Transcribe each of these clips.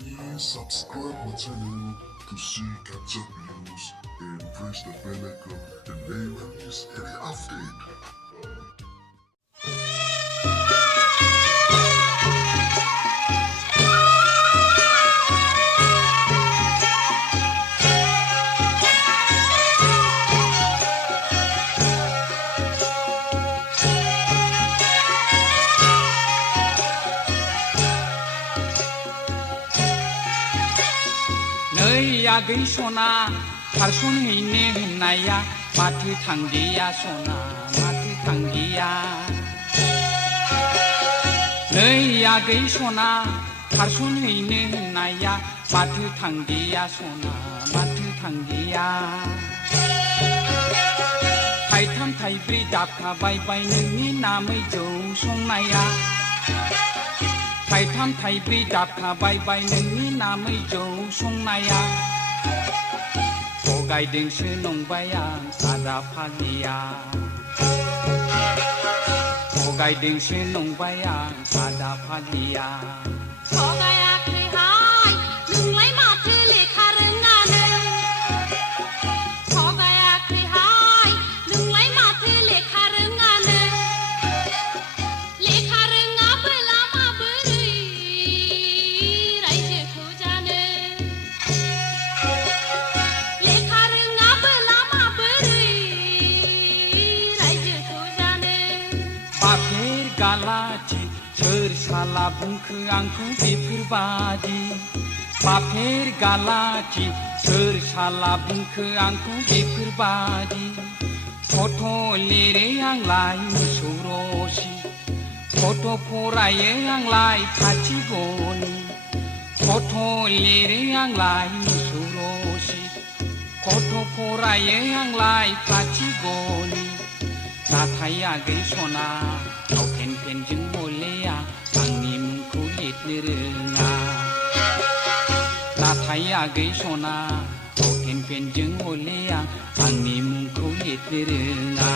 Please subscribe my channel to see catch-up videos and press the bell icon and never miss any update. 呀给सना खारसनहैनो होननाया माथो थांदिया सना माथो थांदिया नै आगै सना खारसनहैनो होननाया माथो थांदिया सना माथो थांदिया थाइथाम थाइब्रै दाबखाबायबाय नोंनि नामै जौ संनाया थाइथाम थाइब्रै दाबखाबायबाय नोंनि नामै जौ संनाया थगायदोंसो नंबाय आं आदा फाग्लिया थगायदोंसो नंबाय आं आदा फाग्लिया थगायाखैहाय नोंलाय माथो लेखा रोङानो थगायाखैहाय नोंलाय माथो लेखा रोङानो लेखा रोङाबोला माबोरै रायजोखौ जानो लेखा रोङाबोला माबोरै रायजोखौ जानो बाफेर गालाथि सोर साला बुंखो आंखौ बेफोरबादि बाफेर गालाथि सोर साला बुंखो आंखौ बेफोरबादि फट' लिरो आंलाय मोसौ रसि फट' फरायो आंलाय खाथि गनि फट' लिरो आंलाय मोसौ रसि फट' फरायो आंलाय खाथि गनि नाथाय आगै सना फावथेन पेनजों हलेया आंनि मुंखौ लिरनो रोङा नाथाय आगै सना फावथेन पेनजों हलेया आंनि मुंखौ लिरनो रोङा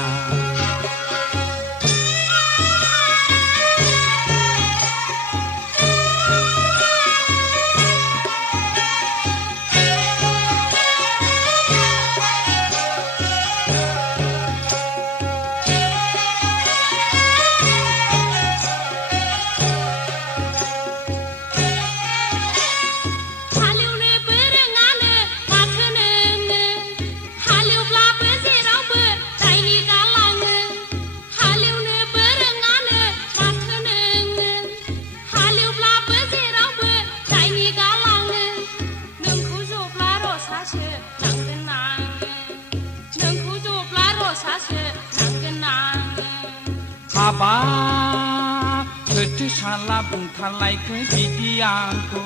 हाबाब सोरथो साला बुंथारलायखो बिदि आंखौ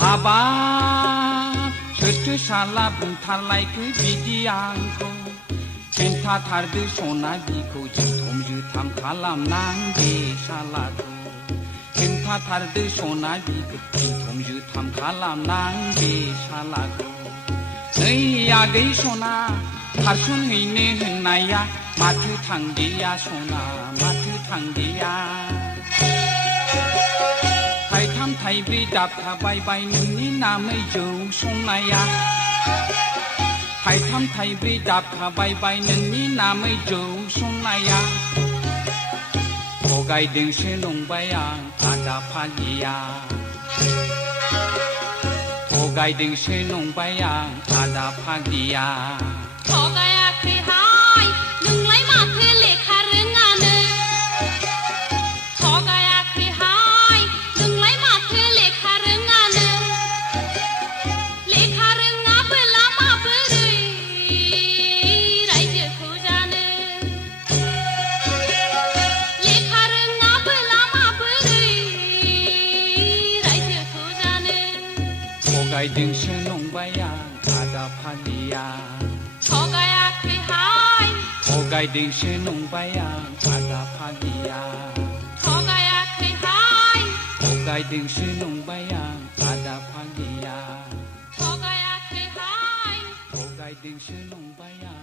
हाबाब सोरथो साला बुंथारलायखो बिदि आंखौ खिन्थाथारदो सना बिखौ जुथुम जुथाम खालामनांगे सालाखौ खिन्थाथारदो सना बिखौ जुथुम जुथाम खालामनांगे सालाखौ नै आगै सना खारसनहैनो होननाया माथो थांदिया सना माथो थांदिया थाइथाम थाइब्रै दाबखाबायबाय नोंनि नामै जौ संनाया थाइथाम थाइब्रै दाबखाबायबाय नोंनि नामै जौ संनाया थगायदोंसो नंबाय आं आदा फाग्लिया थगायदोंसो नंबाय आं आदा फाग्लिया थगायाखैहाय नोंलाय माथो लेखा रोङानो थगायाखैहाय नोंलाय माथो लेखा रोङानो लेखा रोङाबोला माबोरै रायजोखौ जानो लेखा रोङाबोला माबोरै रायजोखौ जानो थगायदोंसो नंबाय आं आदा फाग्लिया थगायाखैहाय थगायदोंसो नंबाय आं आदा फाग्लिया थगायाखैहाय थगायदोंसो नंबाय आं आदा फाग्लिया थगायाखैहाय थगायदोंसो नंबाय आं